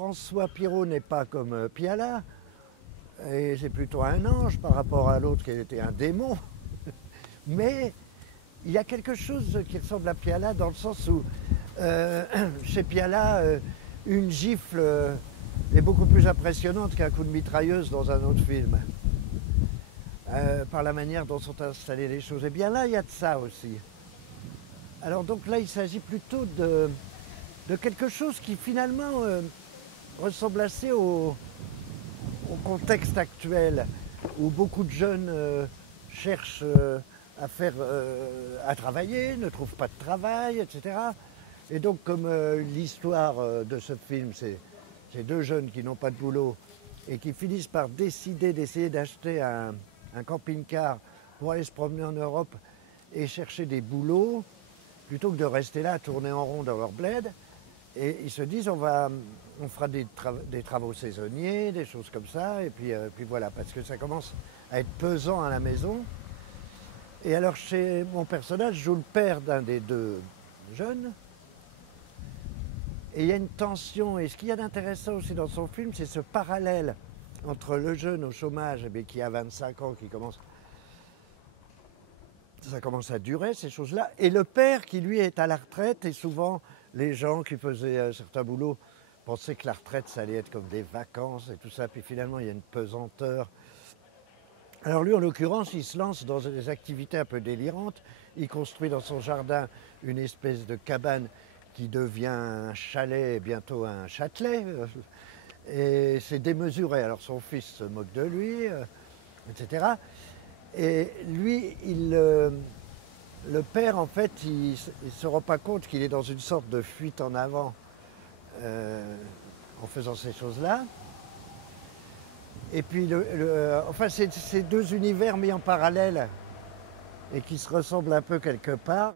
François Pirault n'est pas comme Piala, et c'est plutôt un ange par rapport à l'autre qui était un démon. Mais il y a quelque chose qui ressemble à Piala dans le sens où chez Piala, une gifle est beaucoup plus impressionnante qu'un coup de mitrailleuse dans un autre film. Par la manière dont sont installées les choses. Et bien là, il y a de ça aussi. Alors donc là, il s'agit plutôt de quelque chose qui finalement ressemble assez au contexte actuel, où beaucoup de jeunes cherchent à travailler, ne trouvent pas de travail, etc. Et donc comme l'histoire de ce film, c'est deux jeunes qui n'ont pas de boulot et qui finissent par décider d'essayer d'acheter un camping-car pour aller se promener en Europe et chercher des boulots, plutôt que de rester là à tourner en rond dans leur bled. Et ils se disent, on fera des travaux saisonniers, des choses comme ça, et puis voilà, parce que ça commence à être pesant à la maison. Et alors, chez mon personnage, je joue le père d'un des deux jeunes, et il y a une tension, et ce qu'il y a d'intéressant aussi dans son film, c'est ce parallèle entre le jeune au chômage, qui a 25 ans, ça commence à durer, ces choses-là, et le père qui, lui, est à la retraite, et souvent, les gens qui faisaient certains boulots pensaient que la retraite, ça allait être comme des vacances et tout ça, puis finalement, il y a une pesanteur. Alors lui, en l'occurrence, il se lance dans des activités un peu délirantes. Il construit dans son jardin une espèce de cabane qui devient un chalet et bientôt un châtelet. Et c'est démesuré. Alors son fils se moque de lui, etc. Et lui, le père, en fait, il ne se rend pas compte qu'il est dans une sorte de fuite en avant en faisant ces choses-là. Et puis, enfin, c'est deux univers mis en parallèle et qui se ressemblent un peu quelque part.